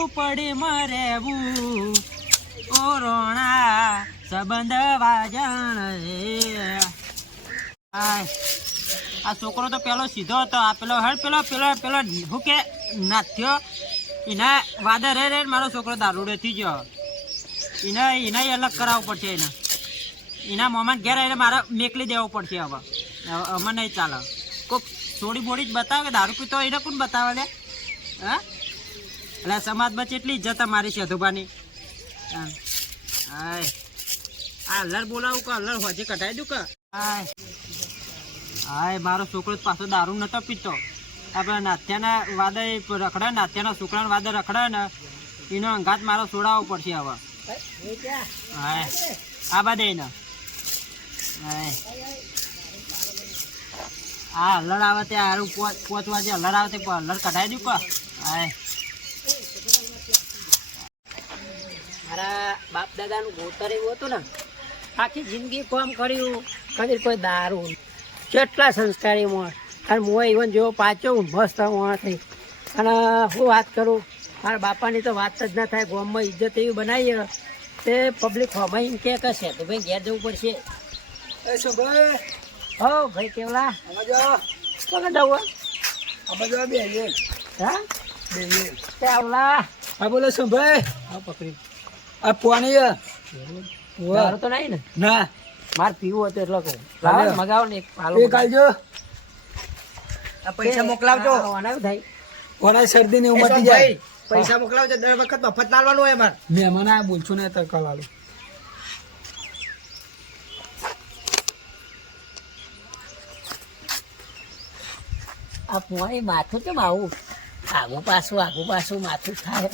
ઝૂંપડી મરેવું ઓ રોણા સંબંધ વાજણ રે આ છોકરો તો પેલો સીધો હતો આ પેલો પેલો હું કે નાથ્યો એના વાદા રે મારો છોકરો દારૂડે થઈ ગયો એને અલગ કરાવવું પડશે એના મોમાં ઘેર એને મારે મેકલી દેવું પડશે હવે અમે નહીં ચાલે કોઈક થોડી બોડી જ બતાવે કે દારૂ પીતો એને કોણ બતાવે લે હા એટલે સમાજમાં કેટલી ઇજ્જત અમારી સેધુભાની હા આ અલ્લર બોલાવું કે અલ્લર હોજી કઢાઈ દઉં કે હાય મારો છોકરો પાછો દારૂ નતો પીતો આપણે નાથ્યાના વાદે રખડે નાથ્યાના છોકરાના વાદે રખડે ને એનો અંગાત મારો છોડાવવો પડશે હવે હા આ બધે એને હા અલ્લર આવે તે હારું 5 વાગે અલ્લર આવે તે અલ્લર કઢાઈ દઉં કે હા મારા બાપ દાદાનું ગોતર એવું હતું ને આખી જિંદગી કામ કર્યું કદી કોઈ દારૂ કેટલા સંસ્કારી માણસ અને હું ઇવન જેવો પાછો મસ્ત માણસ થઈ અને હું વાત કરું મારા બાપાની તો વાત જ ના થાય ગામમાં ઇજ્જત એવી બનાવીએ તે પબ્લિક હોમાં એમ કે છે તો ભાઈ ઘેર જવું પડશે શું ભાઈ હો ભાઈ કેવલા કોને જવું હા તે આવલા હા બોલો શું ભાઈ હા પકડી આ પાણી દારૂ તો નહીં ને ના મારે પીવું હતું એટલે કહું મગાવો ને એક આલજો આ પૈસા મોકલાવજો ઓનાયું થાય ઓના શરદી ની ઉમટી જાય પૈસા મોકલાવજો દર વખત મફત લાવવાનું હોય મારે મહેમાન આ બોલશું ને તો કલાલો આ પોણી માથું કેમ આવું આગું પાછું માથું થાય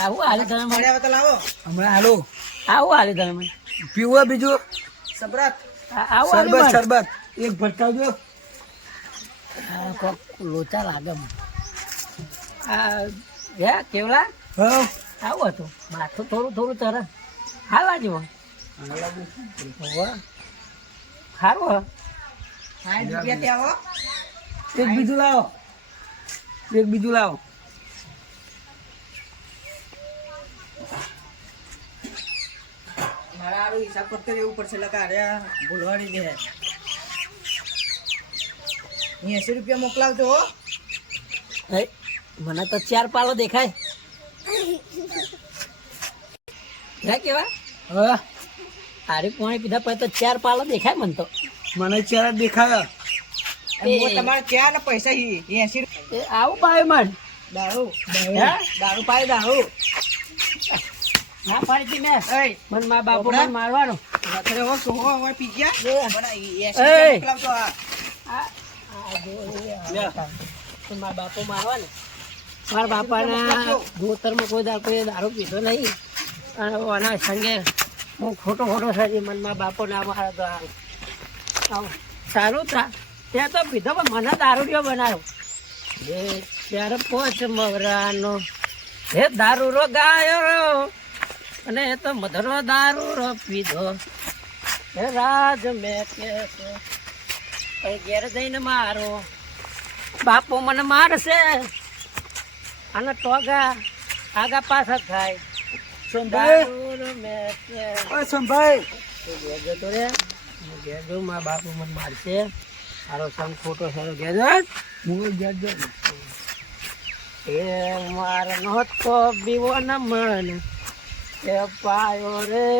આવું હાલે તમે મળ્યા તો લાવો હમણાં હાલો આવું હાલે તમે પીવું બીજું શરબત આવું શરબત એક ભટકાવજો કોક લોચા લાગે હે કેવલા આવું હતું માથું થોડું તરત હાલવા જેવો સારું એક બીજું લાવો મારા આરો હિસાબ કરતો રહેવું પડશે લકા ભૂલવાડી દે 80 રૂપિયા મોકલાવજો હો મને તો 4 પાલો દેખાય કેવા હા હારી પાણી પીધા પછી તો 4 પાલો દેખાય મને તો મને 4 દેખાય તમારે ક્યાં ને પૈસા 80 આવું પાય મન દારૂ પાય દારૂ ના પાડી મેં મન મા બાપુ મને મારવાનો રાત્રે હો સો હો પી ગયા મારા બાપુ મારવાનો મારા બાપાના ગોતરમાં કોઈ દારૂ પીધો નહીં અને આના સંગે હું ખોટો સાજી મનમાં બાપો ના મારે તો સારું ત્યાં તો પીધો પણ મને દારૂડિયો બનાવ્યો ત્યારે 5 મવરાનો હે દારૂ રો ગાયો અને એ તો મધરો દારૂ રો પીધો હે રાજ મેં કે ઘેર જઈને મારો બાપો મને મારશે અને ટોગા આગા પાછા થાય સંભાઈ જતો રે ઘેર જો મારા બાપુ મને મારશે સારો સંગ ખોટો સારો ઘેર હું ઘેર જો એ માર નહોતો બીવો ન મન એ પાયો રે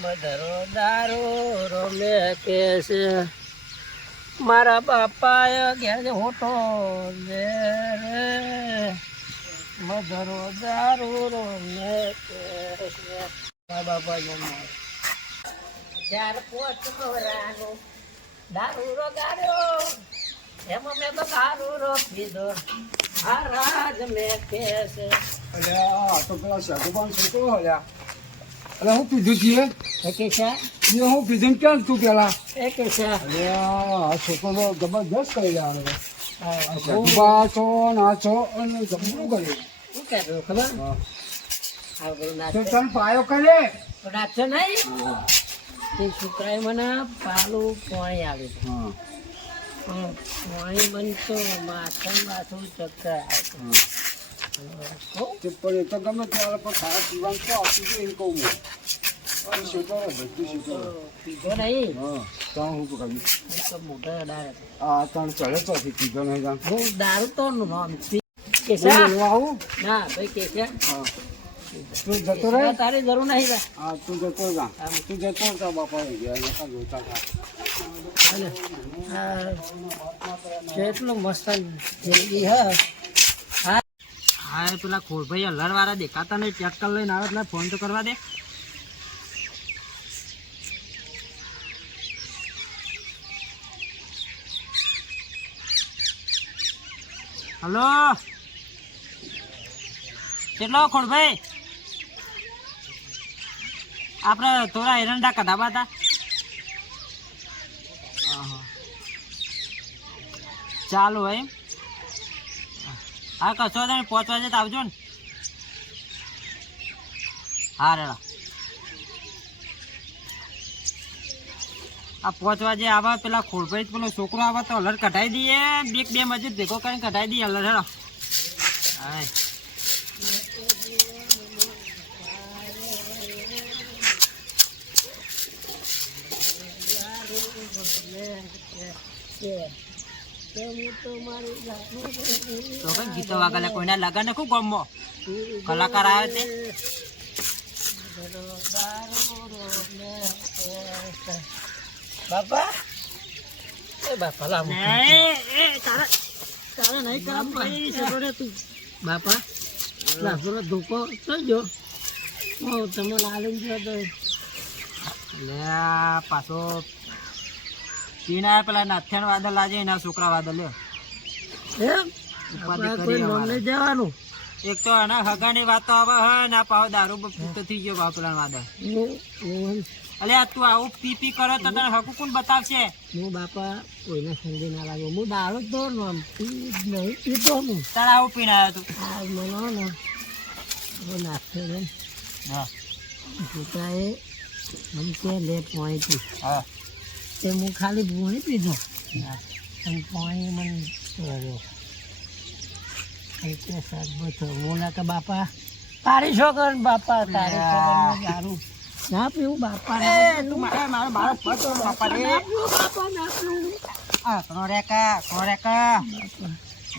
મધરો દારૂ રોમે કે છે મારા બાપાએ ઘેર હોટો રે મધરો દારૂ રોમે કે છે મારા બાપા જમા 4-5 મવરાનો દારૂ રો ગાડ્યો એમાં મેં તો દારૂ રો પીધો આ રાજ મેં કે છે તો પેલા સાધુબાન છોકરો હલ્યા એટલે હું પીધું છીએ હું પીધું ક્યાં તું પેલા આ છોકરો જબરદસ્ત કરી રહ્યા સાધુબા છો ના છો અને જબરું કર્યું શું કહેતો ખબર તને પાયો કરે નાચો નહીં તે છોકરાએ મને પાલું પાણી આવે પાણી બનતો માથું ચક્કર આવતું. તે પણ એ તો ગમે ત્યારે પણ સારા પીવાનું તો આપી દે એમ કહું હું. શેકો બધું શેકો. પીધો નહીં. હા ત્યાં હું તો કહ્યું તો મોટો દારૂ. આ ત્રણ ચડે તો પીધો નહીં જાણ હું દારૂ તો નામ હું કેસા લેવા આવું ના ભાઈ કેસા હા તું જતો રહે તારી જરૂર નહીં રે. હા તું જતો જા તું જતો તા બાપા ગયા નકા જોતા હતા હાલે. હા કેટલું મસ્ત જિંદગી હે. હા હા પેલા ખોરભાઈ અલ્લડવાળા દેખાતા નહીં. ચેક કરી લઈને આવે એટલે ફોન તો કરવા દે. હલો કેટલો ખોડભાઈ આપણે થોડા એરંડા કઢાવા હતા. ચાલો ભાઈ હા કશો તમે 5 વાગે તો આવજો ને. હા રેડા આ 5 વાગે આવા પેલા ખોડભાઈ પેલો છોકરો આવે તો અલર કઢાઈ દઈએ. બે મજૂર ભેગો કરીને કઢાઈ દઈએ અલર હેડો. હા તો કઈ ગીતો વાગેલા કોઈના લગન ખૂબ ગમો કલાકાર આવે તે. બાપા એ બાપા લાવ તારા નહીં કામ ભાઈ સરોડે તું બાપા લાફરો ધોકો ચલજો હું તમે લાલીને જો તો લે પાછો પીના પેલા નાથ્યાણ વાદળ લાજે એના છોકરા વાદળ લે એમ ઉપાધિ કરી લઈ જવાનું. એક તો એના હગાની વાતો આવે હે ના પાવ દારૂ પૂરતો થઈ ગયો બાપલા વાદળ. અલે તું આવું પી કરો તો તને હકુ કોણ બતાવશે. હું બાપા કોઈને સમજી ના લાગ્યો. હું દારૂ તો નહીં પીતો હું. તારે આવું પીને આવ્યો તું. હા મને ને નાખશે ને હા પોતાએ મને કે લે પોણી પી. હા તે હું ખાલી પોણી પીધો અને પોણી મને કર્યો. બોલા કે બાપા તારી છોકર બાપા તારી છોકર દારૂ ના પીવું બાપા. મારો બાપા ના પીવું. કોણ રેકા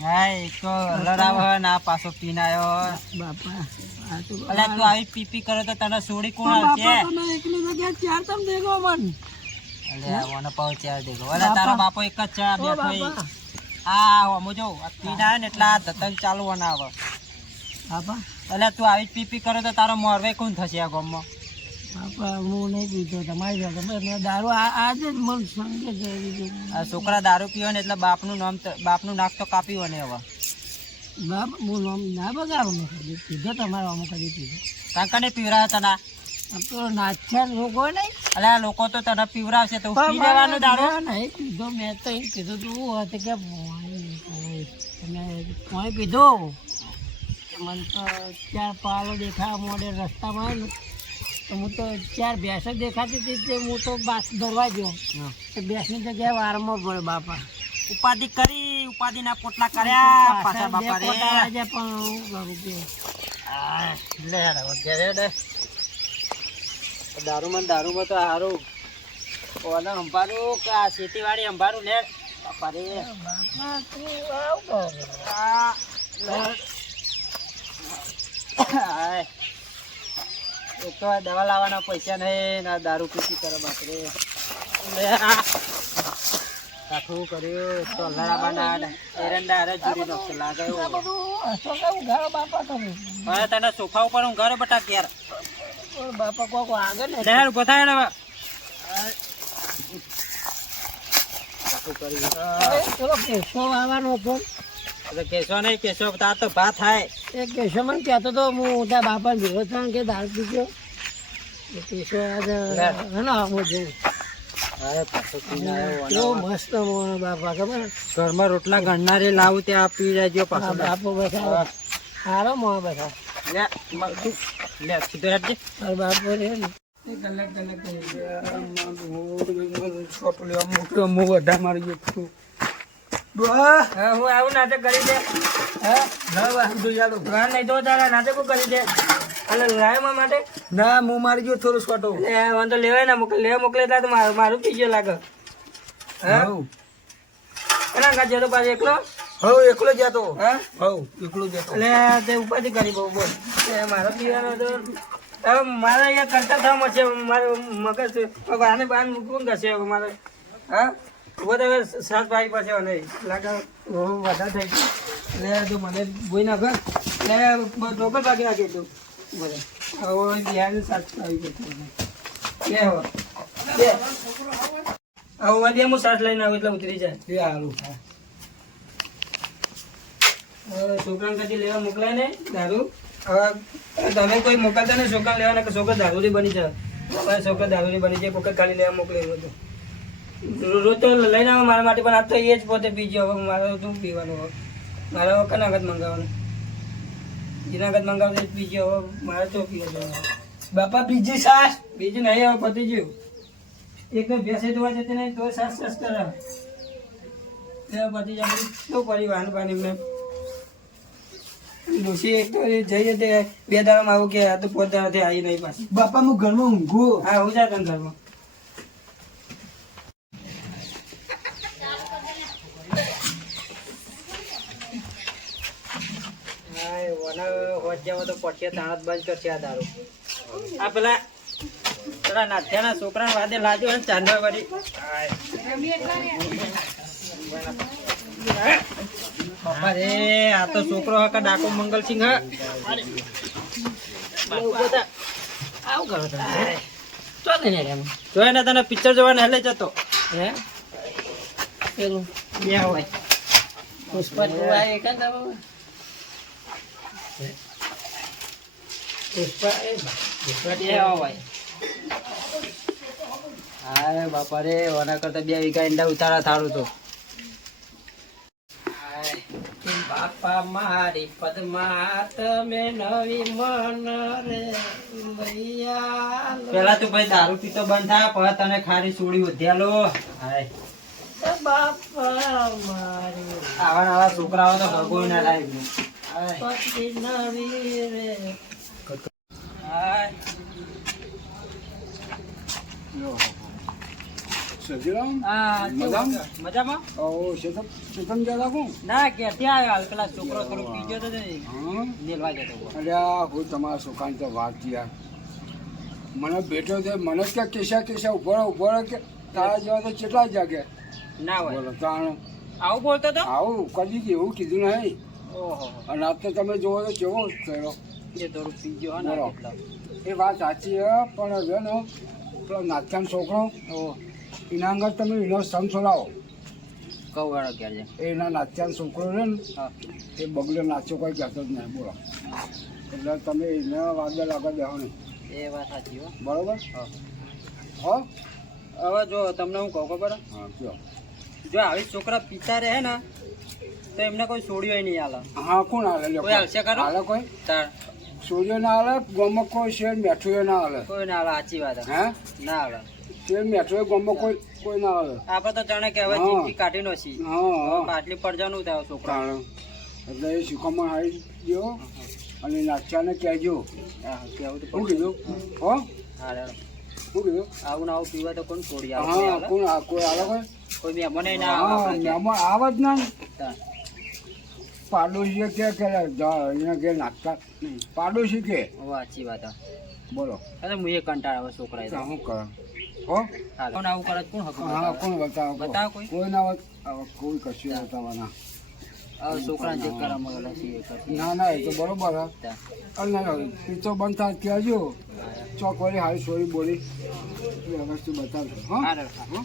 હા તો લડાવ ના પાછો પીને આવ્યો બાપા. અલે તું આવી પીપી કરે તો તને છોડી કોણ આવશે. એકલી જગ્યા ચાર તમ દેખો મન. અલે ઓને પાવ ચાર દેખો. અલે તારો બાપો એક જ ચા બેઠો. હા હું જો પીને આવે ને એટલે આ ધતન ચાલુ ના આવે બાપા. એટલે તું આવી પીપી કરે તો તારો મોરવે કોણ થશે આ ગામમાં. બાપા હું નહીં પીતો તમારી દારૂ આજે જ મન સંગે જઈ. આ છોકરા દારૂ પીવો ને એટલે બાપનું નાક તો કાપ્યું ને હવે બાપ હું નામ ના બગાડું નથી પીધો તમારો અમુક કદી પીધો. કાંકને પીવરાવે તને તો નાચ્યા લોકો નહીં. અલે આ લોકો તો તને પીવરાવશે તો પી જવાનું દારૂ નહીં પીધો. મેં તો એમ કીધું તું હતું કે તમે પાણી પીધો મને તો 4 પાલો દેખાવા મોડે રસ્તામાં ને તો હું તો 4 ભેંસો દેખાતી હતી તે હું તો બાસ ધરવા ગયો. તો ભેંસની જગ્યાએ વારમાં પડે બાપા. ઉપાધિ કરી ઉપાધિના પોટલા કર્યા પાછા બાપા રે. પણ હું કરું કે લે વગેરે દારૂમાં તો સારું ઓને અંબારું કે આ ખેતીવાડી અંબારું લે બાપા રે. એક તો દવા લાવવાના પૈસા નહીં ના દારૂ પીતી કરે બાપરે. રાખવું કર્યું તો લડાબાના એરંડા અરે જુરી નોખે લાગે હવે તને સોફા ઉપર હું ઘરે બટા ક્યાર બાપા કોક આગળ ને લેર ઉભો થાય ને કેશો આવવાનો હતો. કેશો નહીં કેશો તાર તો ભાત થાય. એ કેશો મને કહેતો તો હું ત્યાં બાપા ભેગો થાય કે દારૂ પીજો કેશો આજે મસ્ત બાપા ખબર ઘરમાં રોટલા ગણનારે લાવું ત્યાં પી રહેજો પાછો બાપો બધા સારો મો બધા લે સીધો હેઠ બાપો રે મોટું વધા મારી ગયું ડોહા હા હું આવું નાટક કરી દે હા ના વાહ જોઈ આલો વાન નહીં તો તારા નાટકો કરી દે અને લાયમાં માટે ના હું મારી ગયો થોડો સ્કોટો વાંધો લેવાય ના મોકલે એટલે તો મારું પીજો લાગે હા હવ એના કાંઈ જતો પાછો એકલો હવ એકલો જ હતો હા હવ એકલો જ હતો એટલે તે ઉપાધિ કરી બહુ બોલ મારો પીવાનો તો હવે મારે અહીંયા કરતા થવામાં છે મારે મગજ આને બાન મૂકવું કરશે હવે મારે હા બધા હવે સાત ભાઈ પાસે નહીં લાગે વધારે થઈ ગયું એટલે તું મને બોઈ નાખ એટલે ઢોકર પાકી નાખી તું બધા હવે બિહારની સાત આવી ગઈ લે હવે વધ્યા હું સાસ લઈને આવું એટલે ઉતરી જાય એ હારું છોકરાને કદી લેવા મોકલાય ને દારૂ હવે તમે કોઈ મોકલતા ને છોકરા લેવા ને કે છોકરા દારૂરી બની જાય મારા છોકરા દારૂરી બની જાય કોઈ ખાલી લેવા મોકલે એવું હતું રોજ તો લઈને આવે મારા માટે પણ આ તો એ જ પોતે પીજો હવે મારે શું પીવાનું હવે મારે હવે કના આગળ મંગાવવાનું જેના આગળ મંગાવતો જ પીજો હવે મારે તો પીવો છે બાપા બીજી સાસ બીજું નહીં હવે પતી ગયું એક તો ભેંસે ધોવા જતી નહીં તો સાસ સાસ કરે પતી જાય શું કરી વાહન પાણી મેં ડોસી એક તો જઈએ તે બે દાડામાં આવું કે આ તો પોત દાડાથી આવી નહીં પાછી બાપા હું ઘરમાં ઊંઘું હા હું જાય તને ઘરમાં તો પડશે તાણત બંધ કરશે આ દારૂ આ પેલા નાથિયાના છોકરા વાદે લાજો ને ચાંદવા વાળી બાપા રે આ તો છોકરો હકા ડાકો મંગલસિંહ હા આવું કરો તમે જોયે ને તને પિક્ચર જોવાને હેલે જતો હે પેલું બે હોય પુષ્પા ટુ આ એક જ પુષ્પા બે હોય હા બાપા રે ઓના કરતા 2 વીઘા ઈંડા ઉતારા થારું તો બાપા મારી પદમાં તમે નવી મન રે પેલા તું ભાઈ દારૂ પીતો બંધ થા પછી તને ખારી સોડી વધ્યાલો હાય બાપા મારી આવા છોકરાઓ તો ભગો ના લાગે પતિ નવી રે હાય સજીરામ આ મજામાં ચેતન ગયા કોણ ના કે ત્યાં આવ્યો હાલ પેલા છોકરો થોડો પીજો તો નેલવા જતો અલ્યા હું તમારા છોકરાની તો વાત યાર મને બેઠો છે મને જ કે કેશા ઉભો કે તારા જેવા તો કેટલા જાગે ના હોય બોલો તાણ આવું બોલતો તો આવું કદી એવું કીધું નહીં ઓહો અને આજ તો તમે જોવો તો કેવો થયો એ થોડું પીજો હા બોલો. એ વાત સાચી છે પણ હવે ને પેલો નાથિયાનો છોકરો ઓહ એના અંગત તમે એનો સંગ છોડાવો કહું વાળો ક્યારે એના નાથિયાનો છોકરો છે ને હા એ બગલો નાચ્યો કોઈ કહેતો જ નહીં બોલો એટલે તમે એને વાદળ આગળ દેવો નહીં એ વાત સાચી હો બરોબર હા હો હવે જો તમને હું કહું ખબર હા કયો જો આવી છોકરા પિતા રહે ને તો એમને કોઈ છોડ્યો નહીં હાલ હા કોણ હાલે લ્યો? કોઈ હાલશે ખરો? હાલે કોઈ તાર સૂર્ય ના હાલે ગોમક કોઈ શેર મેઠું ના હાલે કોઈ ના હાલે સાચી વાત હે ના હાલે શેર મેઠું ગોમક કોઈ ના હાલે આપડે તો જાણે કે હવે હા. જિંદગી કાઢી નો છી હા પાટલી પડજાનું થાય છોકરા કારણ એટલે એ શીખવામાં આવી ગયો અને નાચ્યાને કહેજો કેવું તો શું કીધું હો હાલે શું કીધું આવું ને આવું પીવા તો કોણ છોડી હા આવે કોણ કોઈ હાલે કોઈ કોઈ મહેમાને ના હા આવે મહેમાન આવે જ ના તાર. પાડોશી કે અહીંયા કે નાખતા પાડોશી કે હવે સાચી વાત હા બોલો અરે હું એ કંટાળ આવે છોકરા એ તો. શું કરે હો હાલે. કોણ આવું કરે તો કોણ હકું હા બતાવે? કોણ બતાવો બતાવો કોઈ? કોઈ ના કોઈ કશું બતાવવાના હવે છોકરાને ચેક કરવા મળે છે ના ના એ તો બરોબર હા અને પીતો બંધ થાય કહેજો ચોક વાળી હારી સોરી બોલી વ્યવસ્થિત બતાવજો હા હારે. હા